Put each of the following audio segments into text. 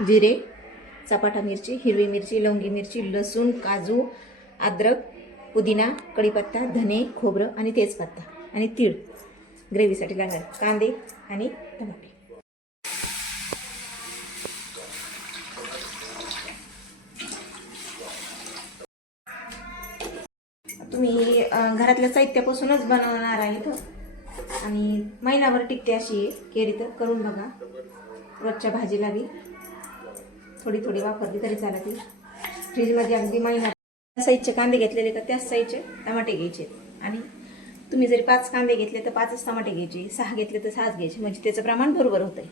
जिरे, चपाटा मिरची, हिरवी मिरची, लवंगी मिरची, लसूण, काजू, अद्रक, पुदिना, कढीपत्ता, धने, खोबरं आणि तेजपत्ता आणि तीळ ग्रेव्हीसाठी लागणार, कांदे आणि टमाटे. तुम्ही घरातल्या साहित्यापासूनच बनवणार आहेत आणि महिनाभर टिकते अशी केरी, तर करून बघा. रोजच्या भाजीला बी थोडी थोडी वापरली तरी चालते. फ्रीजमध्ये अगदी महिना साईजचे कांदे घेतलेले तर त्याच साईजचे टमाटे घ्यायचे आणि तुम्ही जरी 5 कांदे घेतले तर 5च टमाटे घ्यायचे, 6 घेतले तर 6च घ्यायचे, म्हणजे त्याचं प्रमाण बरोबर होतं आहे.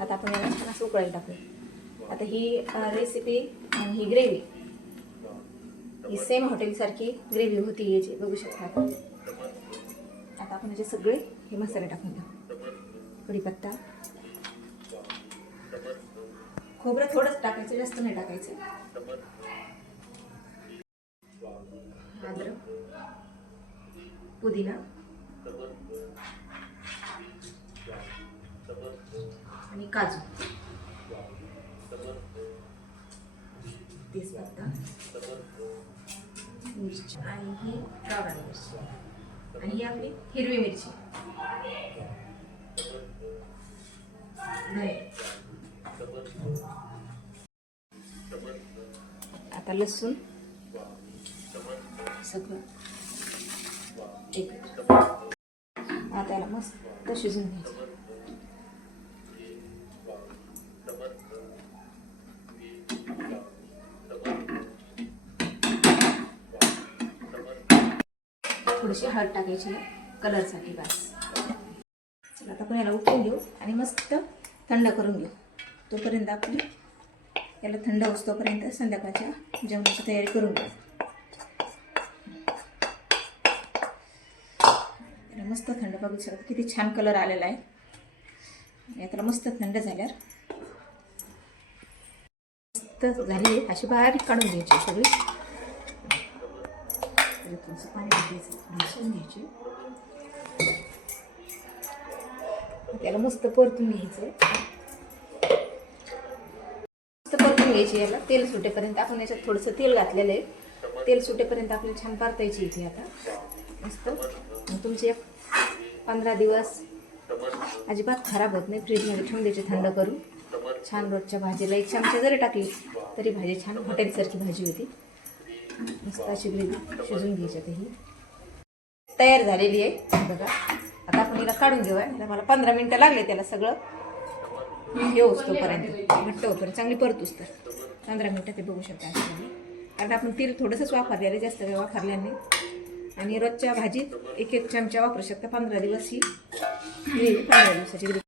आता आपण याला असं उकळायला टाकूया. आता ही रेसिपी आणि ही ग्रेव्ही ही सेम हॉटेलसारखी ग्रेव्ही होती याची, बघू शकता आपण. आता आपण याचे सगळे हे मसाले टाकून घेऊ. कढीपत्ता, खोबरं थोडंच टाकायचं, जास्त नाही टाकायचं. अद्रक, पुदिना आणि काजू, तेजपत्ता, मिरची आणि ही गावरान मिरची आणि ही आपली हिरवी मिरची, आता लसूण सगळं एक. आता याला मस्त शिजून घ्यायचं. थोडीशी हळद टाकायची कलरसाठी बस. चला आता आपण याला उकळून घेऊ आणि मस्त थंड करून घेऊ. तोपर्यंत आपण याला थंड होतोपर्यंत संध्याकाळच्या जेवणाची तयारी करून घेऊ. याला मस्त थंड, बघू शकता किती छान कलर आलेला आहे. याला मस्त थंड झाल्यावर मस्त झाली अशी बारीक काढून घ्यायची सगळी. थोडंसं पाणी घ्यायचं, घ्यायची. त्याला मस्त परतून घ्यायचं. मस्त परतून घ्यायची. याला तेल सुटेपर्यंत आपण याच्यात थोडंसं तेल घातलेलं आहे. तेल सुटेपर्यंत आपल्याला छान परतायची इथे. आता मस्त तुमचे 15 दिवस अजिबात खराब होत नाही. फ्रीजमध्ये ठेवून द्यायचे थंड करून. छान रोजच्या भाजीला 1 चमचा जरी टाकली तरी भाजी छान हॉटेलसारखी भाजी होती. मस्त अशी ग्रेव्ही शिजून घ्यायची. आता ही तयार झालेली आहे बघा. आता आपण हिला काढून घेऊया. मला 15 मिनटं लागले त्याला सगळं हे होतोपर्यंत, घट्ट होतोपर्यंत चांगली परतूस तर 15 मिनटं ते बघू शकता अशी. कारण आपण तेल थोडंसंच वापरलेलं, जास्त काही वापरलं नाही. आणि रोजच्या भाजीत 1-1 चमचा वापरू शकता. 15 दिवस ही ग्रेव्ही, 15 दिवसाची ग्रेव्ही.